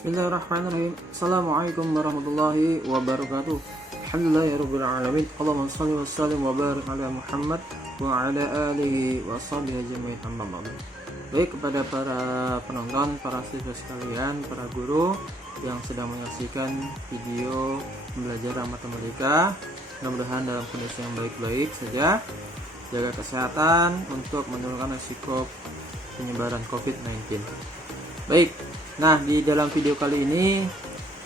Bismillahirrahmanirrahim. Assalamualaikum warahmatullahi wabarakatuh. Alhamdulillahirabbil alamin. Allahumma shalli wa sallim wa barik ala Muhammad wa ala alihi wa sahbihi ajmain. Amma ba'du. Baik, kepada para penonton, para siswa sekalian, para guru yang sedang menyaksikan video pembelajaran matematika, mudah-mudahan dalam kondisi yang baik-baik saja. Jaga kesehatan untuk menurunkan risiko penyebaran COVID-19. Baik, nah di dalam video kali ini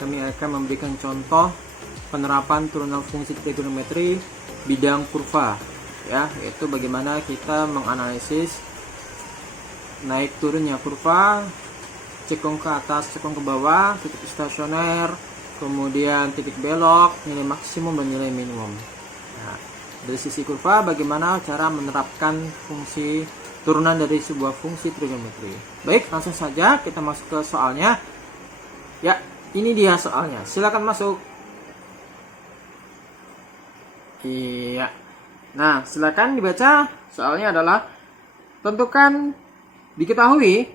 kami akan memberikan contoh penerapan turunan fungsi trigonometri bidang kurva, ya, yaitu bagaimana kita menganalisis naik turunnya kurva, cekung ke atas, cekung ke bawah, titik stasioner, kemudian titik belok, nilai maksimum dan nilai minimum. Nah, dari sisi kurva, bagaimana cara menerapkan fungsi turunan dari sebuah fungsi trigonometri. Baik, langsung saja kita masuk ke soalnya. Ya, ini dia soalnya. Silakan masuk. Iya. Nah, silakan dibaca. Soalnya adalah tentukan, diketahui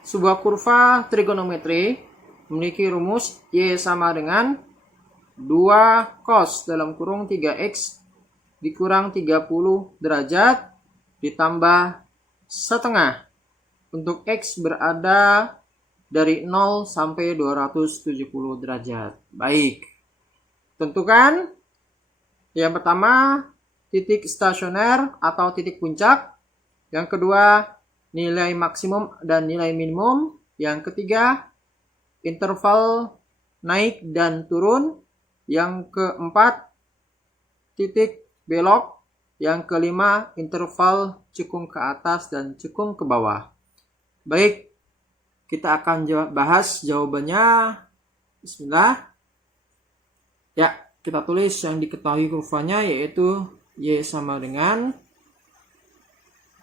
sebuah kurva trigonometri memiliki rumus Y sama dengan 2 cos dalam kurung 3x dikurang 30 derajat ditambah setengah untuk X berada dari 0 sampai 270 derajat. Baik, tentukan yang pertama titik stasioner atau titik puncak, yang kedua nilai maksimum dan nilai minimum, yang ketiga interval naik dan turun, yang keempat titik belok, yang kelima interval cekung ke atas dan cekung ke bawah. Baik, kita akan bahas jawabannya. Bismillah. Ya, kita tulis yang diketahui kurvanya, yaitu Y sama dengan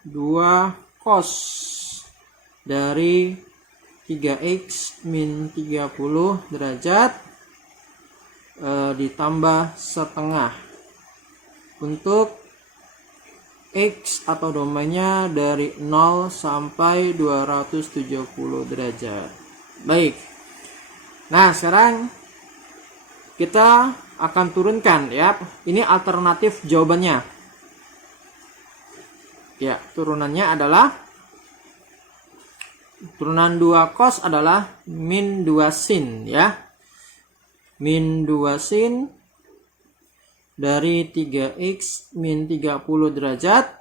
2 cos dari 3x min 30 derajat ditambah setengah untuk X atau domainnya dari 0 sampai 270 derajat. Baik. Nah, sekarang kita akan turunkan, ya. Ini alternatif jawabannya. Ya, turunannya adalah turunan 2 cos adalah min 2 sin, ya. Min 2 sin dari 3x min 30 derajat.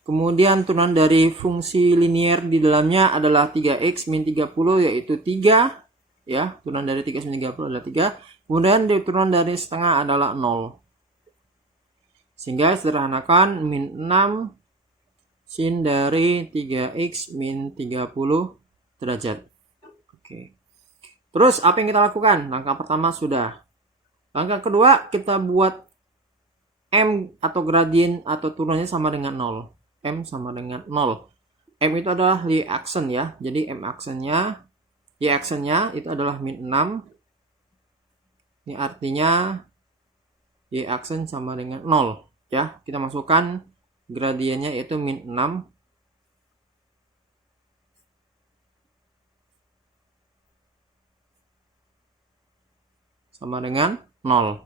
Kemudian turunan dari fungsi linier di dalamnya adalah 3x min 30, yaitu 3, ya. Turunan dari 3x min 30 adalah 3. Kemudian turunan dari setengah adalah 0. Sehingga sederhanakan min 6 sin dari 3x min 30 derajat. Oke. Terus apa yang kita lakukan? Langkah pertama sudah. Langkah kedua, kita buat M atau gradien atau turunannya sama dengan 0. M sama dengan 0. M itu adalah Y aksen, ya. Jadi M aksennya, Y aksennya itu adalah min 6. Ini artinya Y aksen sama dengan 0, ya. Kita masukkan gradiennya yaitu min 6. Sama dengan 0.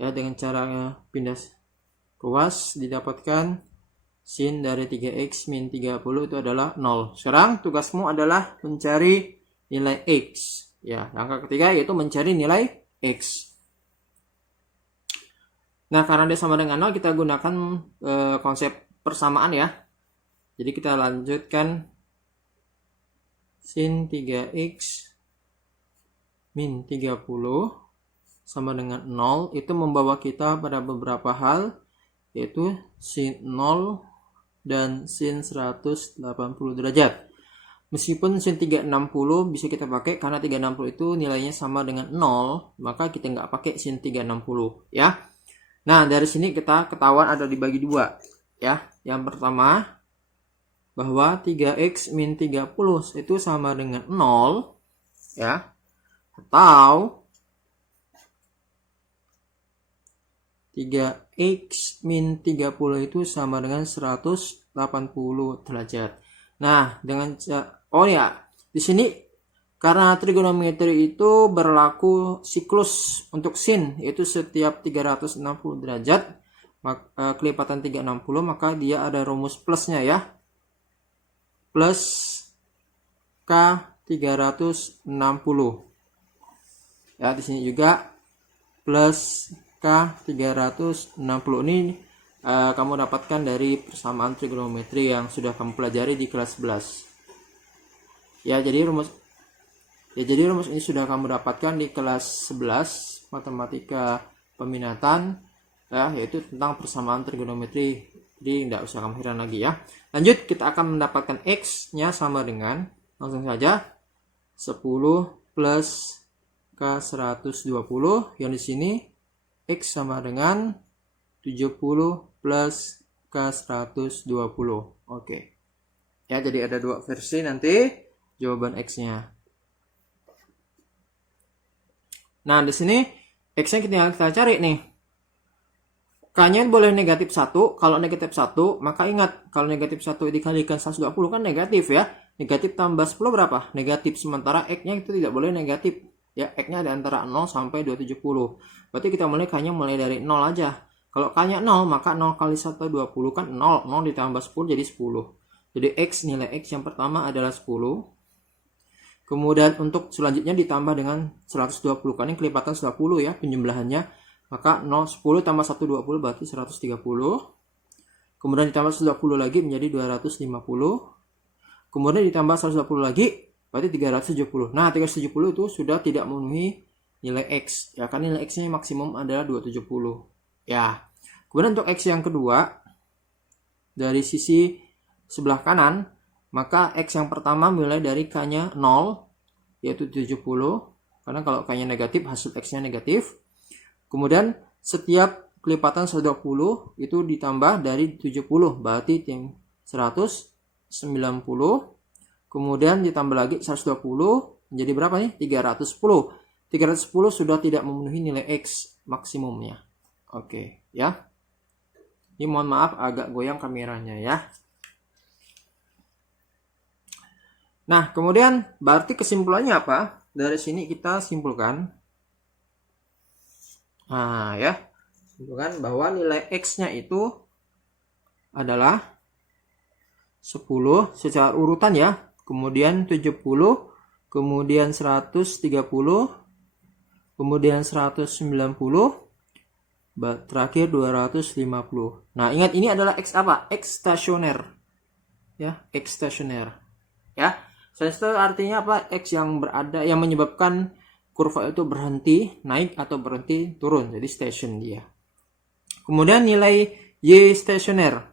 Ya, dengan cara pindah ruas didapatkan sin dari 3x min 30 itu adalah 0. Sekarang tugasmu adalah mencari nilai x. Ya, langkah ketiga yaitu mencari nilai x. Nah, karena dia sama dengan 0, kita gunakan konsep persamaan, ya. Jadi kita lanjutkan sin 3x min 30 sama dengan 0 itu membawa kita pada beberapa hal, yaitu sin 0 dan sin 180 derajat. Meskipun sin 360 bisa kita pakai karena 360 itu nilainya sama dengan 0, maka kita nggak pakai sin 360, ya. Nah, dari sini kita ketahuan ada dibagi dua, ya. Yang pertama, bahwa 3x min 30 itu sama dengan 0, ya. Atau 3x min 30 itu sama dengan 180 derajat. Nah, dengan di sini Karena trigonometri itu berlaku siklus untuk sin, yaitu setiap 360 derajat kelipatan 360, maka dia ada rumus plusnya ya. Plus K 360. Ya, di sini juga plus K 360. Ini kamu dapatkan dari persamaan trigonometri yang sudah kamu pelajari di kelas 11. Ya, jadi rumus ini sudah kamu dapatkan di kelas 11 matematika peminatan ya, yaitu tentang persamaan trigonometri. Jadi tidak usah kamu heran lagi ya. Lanjut, kita akan mendapatkan X-nya sama dengan, langsung saja, 10 plus K 120, yang di sini X sama dengan 70 plus K 120. Oke. Ya, jadi ada dua versi nanti jawaban X-nya. Nah, di sini X-nya kita cari nih. K-nya boleh negatif 1. Kalau negatif 1, maka ingat, kalau negatif 1 dikalikan 120 kan negatif ya. Negatif tambah 10 berapa? Negatif. Sementara X-nya itu tidak boleh negatif. Ya, X-nya ada antara 0 sampai 270. Berarti kita K-nya mulai dari 0 aja. Kalau K-nya 0, maka 0 kali 120 kan 0. 0 ditambah 10 jadi 10. Jadi nilai X yang pertama adalah 10. Kemudian untuk selanjutnya ditambah dengan 120, karena kelipatan 120 ya penjumlahannya. Maka 10 tambah 120 berarti 130. Kemudian ditambah 120 lagi menjadi 250. Kemudian ditambah 120 lagi berarti 370. Nah, 370 itu sudah tidak memenuhi nilai X. Ya, kan nilai X-nya maksimum adalah 270. Ya. Kemudian untuk X yang kedua, dari sisi sebelah kanan, maka X yang pertama mulai dari K-nya 0, yaitu 70. Karena kalau K-nya negatif, hasil X-nya negatif. Kemudian setiap kelipatan 120 itu ditambah dari 70, berarti 190. Kemudian ditambah lagi 120, menjadi berapa nih? 310. 310 sudah tidak memenuhi nilai X maksimumnya. Oke, ya. Ini mohon maaf agak goyang kameranya ya. Nah, kemudian berarti kesimpulannya apa? Dari sini kita simpulkan. Nah, ya. Simpulkan bahwa nilai X-nya itu adalah 10 secara urutan ya. Kemudian 70, kemudian 130, kemudian 190, terakhir 250. Nah, ingat ini adalah X apa? X stasioner. Ya, X stasioner. Ya. Stasioner artinya apa? X yang menyebabkan kurva itu berhenti naik atau berhenti turun. Jadi station dia. Kemudian nilai Y stasioner.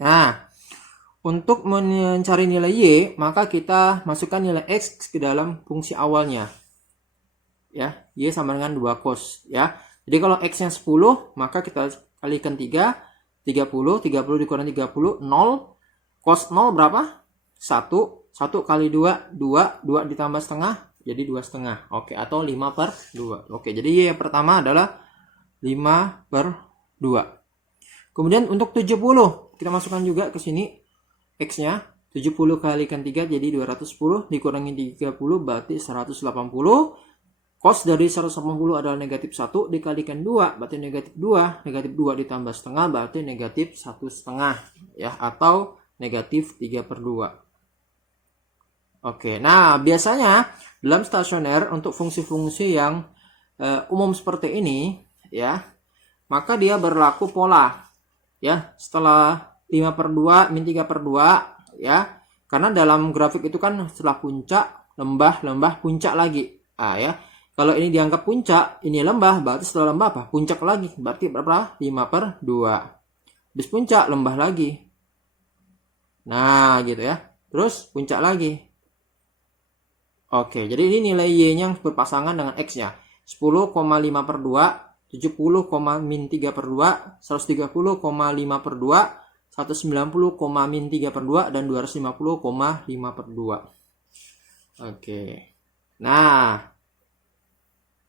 Nah, untuk mencari nilai Y, maka kita masukkan nilai X ke dalam fungsi awalnya. Ya, Y sama dengan 2 cos. Ya. Jadi kalau X-nya 10, maka kita kalikan 3, 30, 30 dikurangi 30, 0. Cos 0 berapa? 1 kali 2, 2 ditambah setengah, jadi 2 setengah. Oke, atau 5 per 2. Oke, jadi Y yang pertama adalah 5 per 2. Kemudian untuk 70, kita masukkan juga ke sini X-nya. 70 kalikan 3 jadi 210, dikurangi 30 berarti 180. Cos dari 180 adalah negatif 1, dikalikan 2 berarti negatif 2. Negatif 2 ditambah setengah berarti negatif 1,5 ya, atau negatif 3 per 2. Oke, nah biasanya dalam stasioner untuk fungsi-fungsi yang umum seperti ini ya, maka dia berlaku pola ya, setelah 5 per 2 min 3 per 2 ya, karena dalam grafik itu kan setelah puncak lembah puncak lagi. Ya, kalau ini dianggap puncak, ini lembah, berarti setelah lembah apa? Puncak lagi, berarti berapa? 5 per 2. Habis puncak lembah lagi. Nah gitu ya, terus puncak lagi. Oke, jadi ini nilai Y-nya yang berpasangan dengan X-nya. 10,5 per 2, 70, min 3 per 2, 130,5 per 2, 190, min 3 per 2, dan 250,5 per 2. Oke. Nah,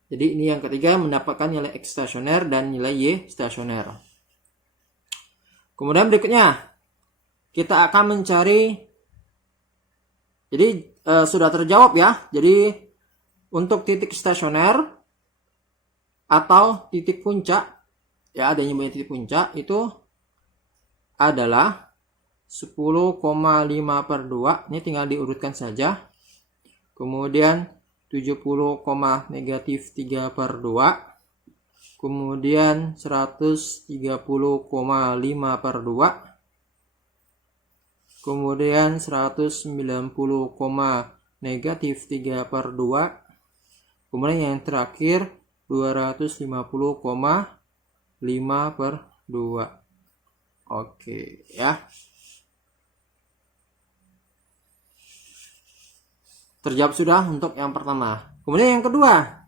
jadi ini yang ketiga, mendapatkan nilai X stasioner dan nilai Y stasioner. Kemudian berikutnya, kita akan mencari Jadi sudah terjawab ya. Jadi untuk titik stasioner atau titik puncak, ya ada yang nyebutnya titik puncak, itu adalah 10,5 per 2. Ini tinggal diurutkan saja. Kemudian 70, negatif 3 per 2. Kemudian 130,5 per 2. Kemudian 190, negatif 3 per 2. Kemudian yang terakhir 250,5 per 2. Oke ya. Terjawab sudah untuk yang pertama. Kemudian yang kedua,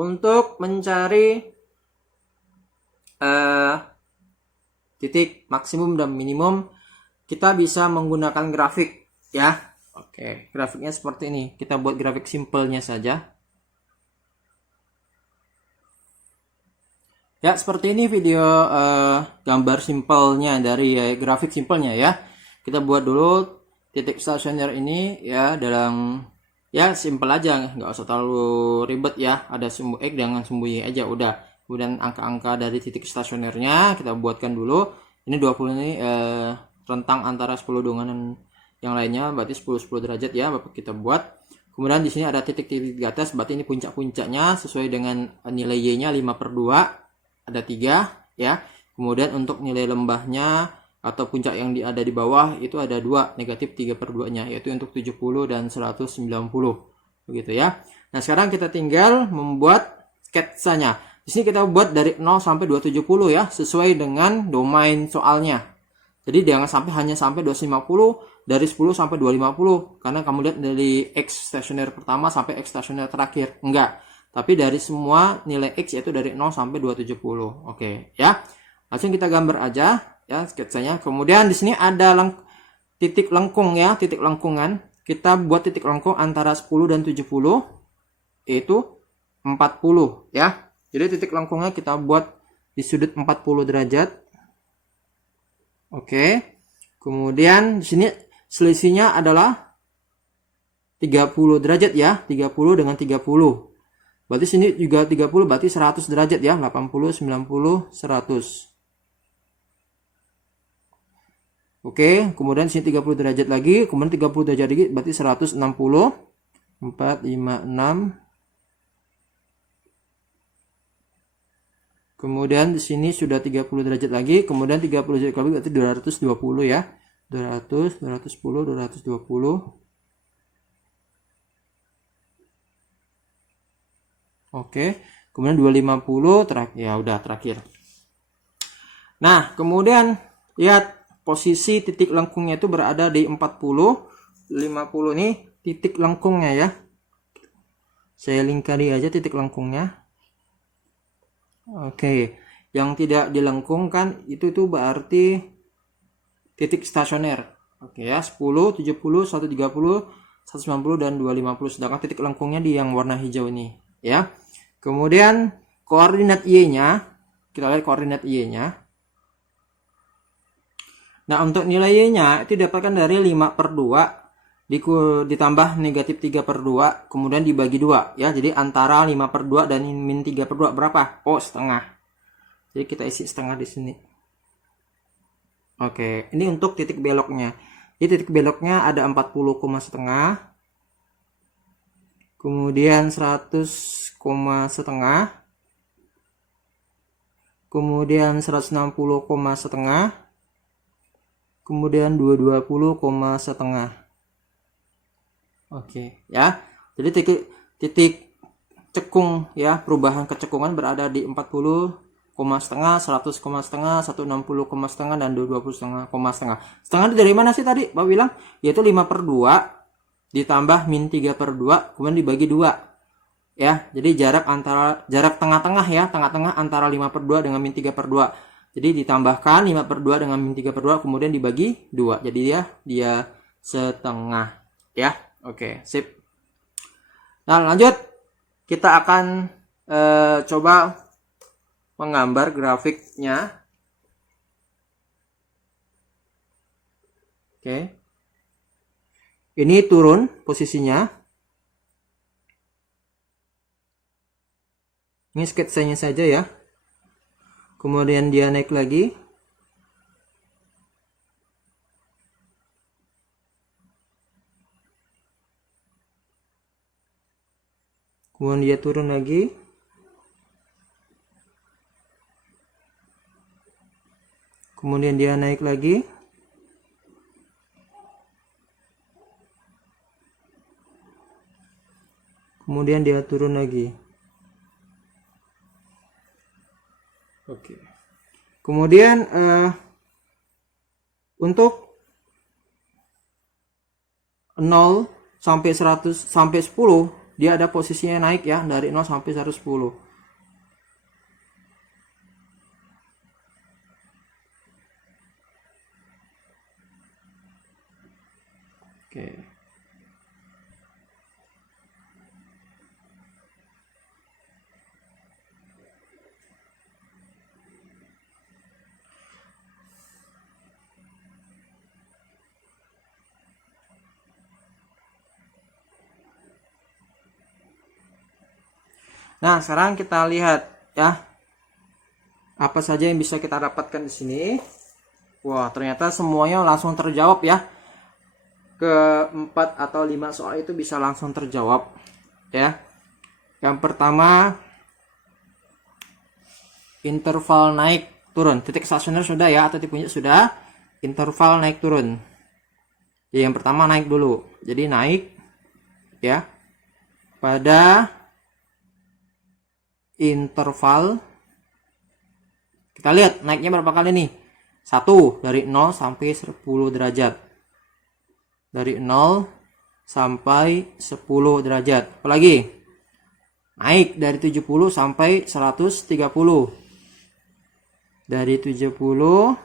untuk mencari titik maksimum dan minimum, kita bisa menggunakan grafik ya. Oke, grafiknya seperti ini. Kita buat grafik simpelnya saja. Ya, seperti ini video gambar simpelnya dari grafik simpelnya ya. Kita buat dulu titik stasioner ini ya dalam ya simpel aja, nggak usah terlalu ribet ya. Ada sumbu X dengan sumbu Y aja udah. Kemudian angka-angka dari titik stasionernya kita buatkan dulu. Ini 20 ini rentang antara 10 dengan yang lainnya, berarti 10 derajat ya Bapak kita buat. Kemudian di sini ada titik-titik di atas, berarti ini puncak-puncaknya sesuai dengan nilai Y-nya 5 per 2, ada 3 ya. Kemudian untuk nilai lembahnya atau puncak yang ada di bawah itu ada 2, negatif 3 per 2-nya, yaitu untuk 70 dan 190 begitu ya. Nah sekarang kita tinggal membuat sketsanya. Di sini kita buat dari 0 sampai 270 ya, sesuai dengan domain soalnya. Jadi jangan sampai hanya sampai 250, dari 10 sampai 250, karena kamu lihat dari X stasioner pertama sampai X stasioner terakhir. Enggak. Tapi dari semua nilai X yaitu dari 0 sampai 270. Oke, ya. Langsung kita gambar aja ya sketsanya. Kemudian di sini ada titik lengkung ya, titik lengkungan. Kita buat titik lengkung antara 10 dan 70 yaitu 40 ya. Jadi titik lengkungnya kita buat di sudut 40 derajat. Oke. Kemudian di sini selisihnya adalah 30 derajat ya, 30 dengan 30. Berarti sini juga 30, berarti 100 derajat ya, 80, 90, 100. Oke, kemudian sini 30 derajat lagi, kemudian 30 derajat lagi, berarti 160, 4, 5, 6. Kemudian di sini sudah 30 derajat lagi, kemudian 30 derajat lagi berarti 220 ya. 200, 210, 220. Oke, kemudian 250 terakhir ya udah terakhir. Nah, kemudian lihat posisi titik lengkungnya itu berada di 40, 50 ini titik lengkungnya ya. Saya lingkari aja titik lengkungnya. Oke, yang tidak dilengkungkan itu berarti titik stasioner. Oke ya, 10, 70, 130, 190 dan 250. Sedangkan titik lengkungnya di yang warna hijau ini ya. Kemudian koordinat Y-nya, kita lihat koordinat Y-nya. Nah, untuk nilai Y-nya itu didapatkan dari 5 per 2 ditambah negatif 3 per 2, kemudian dibagi 2 ya. Jadi antara 5 per 2 dan min 3 per 2 berapa? Oh, setengah. Jadi kita isi setengah di sini. Oke, ini untuk titik beloknya. Jadi titik beloknya ada 40, setengah. Kemudian 100, setengah. Kemudian 160, setengah. Kemudian 220, setengah. Oke ya, jadi titik cekung ya, perubahan kecekungan berada di 40, setengah, 100, setengah, 160, setengah, dan 220 setengah, setengah. Setengah itu dari mana sih tadi Pak bilang? Yaitu 5 per 2 ditambah min 3 per 2 kemudian dibagi 2 ya. Jadi jarak tengah-tengah ya, tengah-tengah antara 5 per 2 dengan min 3 per 2. Jadi ditambahkan 5 per 2 dengan min 3 per 2 kemudian dibagi 2. Jadi dia setengah ya. Oke, sip. Nah, lanjut. Kita akan coba menggambar grafiknya. Oke. Ini turun posisinya. Ini sketsanya saja ya. Kemudian dia naik lagi. Kemudian dia turun lagi. Kemudian dia naik lagi. Kemudian dia turun lagi. Oke. Kemudian untuk 0 sampai 100 sampai 10 dia ada posisinya naik ya, dari 0 sampai 110. Oke. Nah, sekarang kita lihat ya, apa saja yang bisa kita dapatkan di sini. Wah, ternyata semuanya langsung terjawab ya. Ke 4 atau 5 soal itu bisa langsung terjawab ya. Yang pertama, interval naik turun. Titik stasioner sudah ya, atau tipunya sudah. Interval naik turun. Jadi yang pertama naik dulu. Jadi naik ya pada interval, kita lihat naiknya berapa kali nih. 1 dari 0 sampai 10 derajat. Dari 0 sampai 10 derajat. Apalagi naik dari 70 sampai 130. Dari 70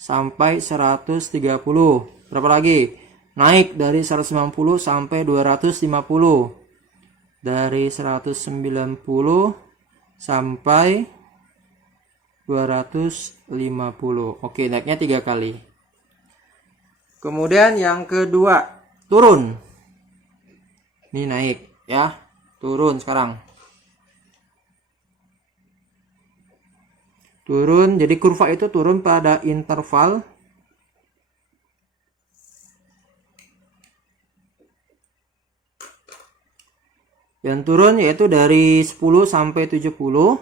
sampai 130. Berapa lagi? Naik dari 190 sampai 250. Dari 190 sampai 250. Oke, naiknya 3 kali. Kemudian yang kedua, turun. Ini naik ya, turun sekarang. Turun, jadi kurva itu turun pada interval yang turun, yaitu dari 10 sampai 70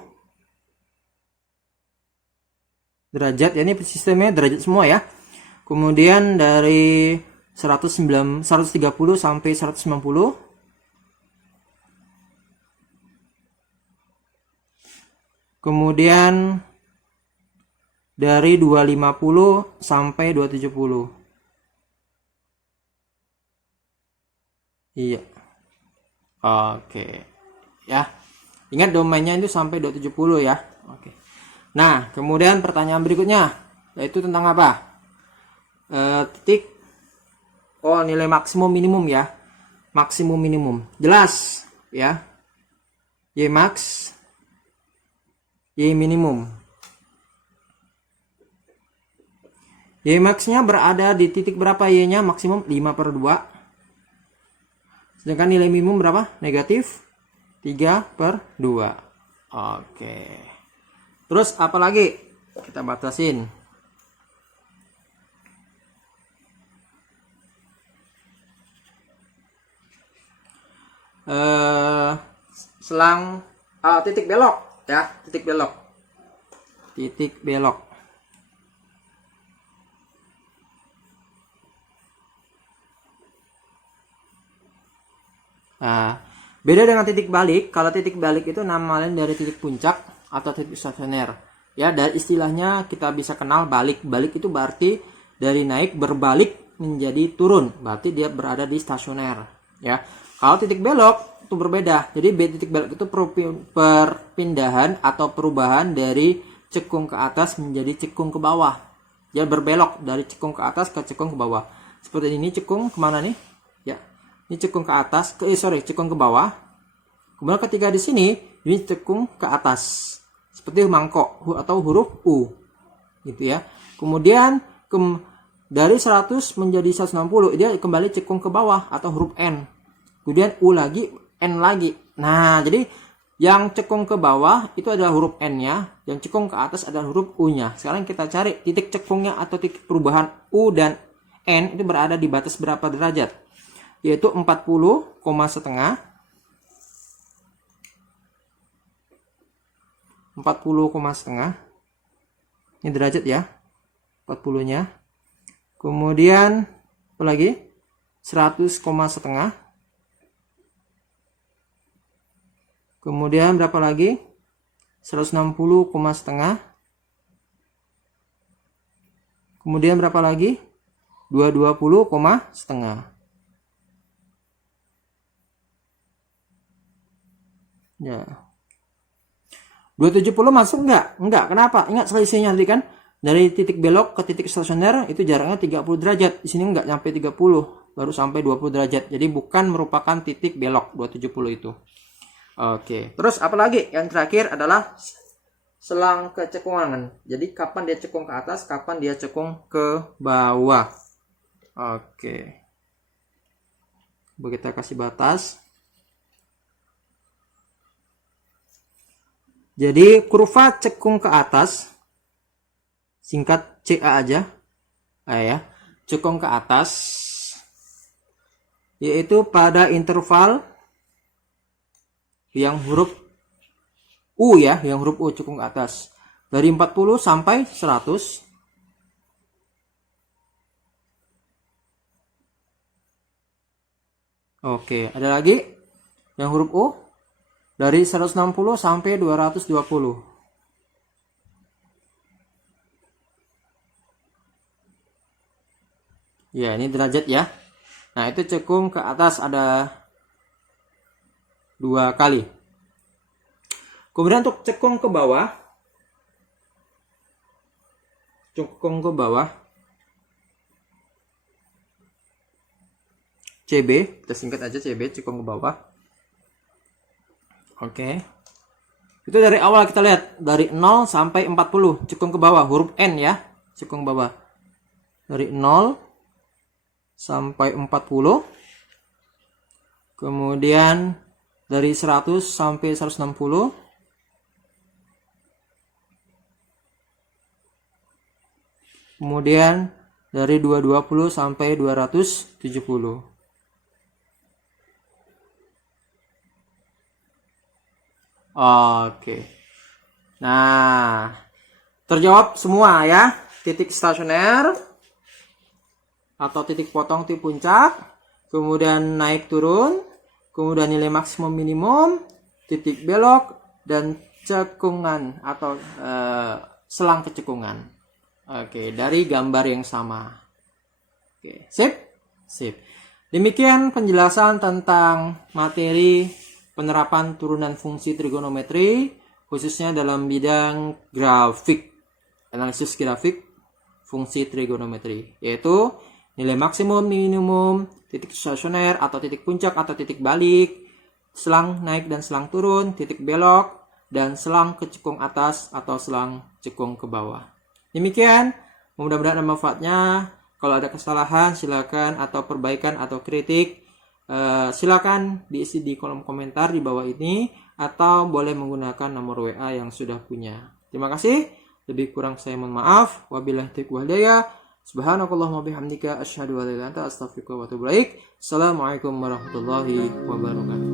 derajat ya, ini sistemnya derajat semua ya. Kemudian dari 130 sampai 190. Kemudian dari 250 sampai 270. Iya. Oke. Ya. Ingat domainnya itu sampai 270 ya. Oke. Nah, kemudian pertanyaan berikutnya yaitu tentang apa? Titik. Oh, nilai maksimum minimum ya. Maksimum minimum. Jelas ya. Y max, Y minimum. Y max-nya berada di titik berapa Y-nya? Maksimum 5/2. Sedangkan nilai minimum berapa? Negatif 3/2. Oke. Terus apa lagi? Kita batasin. Selang titik belok ya, titik belok. Titik belok. Nah, beda dengan titik balik. Kalau titik balik itu nama lain dari titik puncak atau titik stasioner. Ya, dari istilahnya kita bisa kenal balik. Balik itu berarti dari naik berbalik menjadi turun. Berarti dia berada di stasioner. Ya, kalau titik belok itu berbeda. Jadi titik belok itu perpindahan atau perubahan dari cekung ke atas menjadi cekung ke bawah. Dia berbelok dari cekung ke atas ke cekung ke bawah. Seperti ini, cekung kemana nih? Ya. Ini cekung ke atas, cekung ke bawah. Kemudian ketika di sini, ini cekung ke atas. Seperti mangkok atau huruf U. Gitu ya. Kemudian dari 100 menjadi 160, dia kembali cekung ke bawah atau huruf N. Kemudian U lagi, N lagi. Nah, jadi yang cekung ke bawah itu adalah huruf N-nya, yang cekung ke atas adalah huruf U-nya. Sekarang kita cari titik cekungnya atau titik perubahan U dan N itu berada di batas berapa derajat? Yaitu 40, setengah. 40, setengah. Ini derajat ya. 40-nya. Kemudian apa lagi? 100, setengah. Kemudian berapa lagi? 160, setengah. Kemudian berapa lagi? 220, setengah. Ya. 270 masuk enggak? Enggak. Kenapa? Ingat selisihnya tadi kan? Dari titik belok ke titik stasioner itu jaraknya 30 derajat. Di sini enggak sampai 30, baru sampai 20 derajat. Jadi bukan merupakan titik belok 270 itu. Oke, terus apalagi yang terakhir adalah selang kecekungan. Jadi kapan dia cekung ke atas, kapan dia cekung ke bawah. Oke, kita kasih batas. Jadi kurva cekung ke atas, singkat CA aja, ya, cekung ke atas, yaitu pada interval yang huruf U ya, yang huruf U cekung ke atas. Dari 40 sampai 100. Oke, ada lagi yang huruf U dari 160 sampai 220. Ya, ini derajat ya. Nah, itu cekung ke atas ada 2 kali. Kemudian untuk cekung ke bawah, CB, kita singkat aja CB, cekung ke bawah. Oke. Itu dari awal kita lihat, dari 0 sampai 40, cekung ke bawah, huruf N ya, cekung ke bawah. Dari 0 sampai 40. Kemudian dari 100 sampai 160. Kemudian dari 220 sampai 270. Oke. Nah, terjawab semua ya. Titik stasioner atau titik potong di puncak, kemudian naik turun, kemudian nilai maksimum minimum, titik belok, dan cekungan atau selang kecekungan. Oke, dari gambar yang sama. Oke, sip. Demikian penjelasan tentang materi penerapan turunan fungsi trigonometri, khususnya dalam bidang grafik, analisis grafik fungsi trigonometri, yaitu nilai maksimum, minimum, titik stasioner atau titik puncak atau titik balik, selang naik dan selang turun, titik belok, dan selang kecekung atas atau selang cekung ke bawah. Demikian, mudah-mudahan ada manfaatnya. Kalau ada kesalahan silakan, atau perbaikan atau kritik silakan diisi di kolom komentar di bawah ini, atau boleh menggunakan nomor WA yang sudah punya. Terima kasih. Lebih kurang saya mohon maaf. Wabillahi taufiq wal hidayah. Subhanakallahumma bihamdika asyhadu an la ilaha illa anta astaghfiruka wa atubu ilaik. Assalamualaikum warahmatullahi wabarakatuh.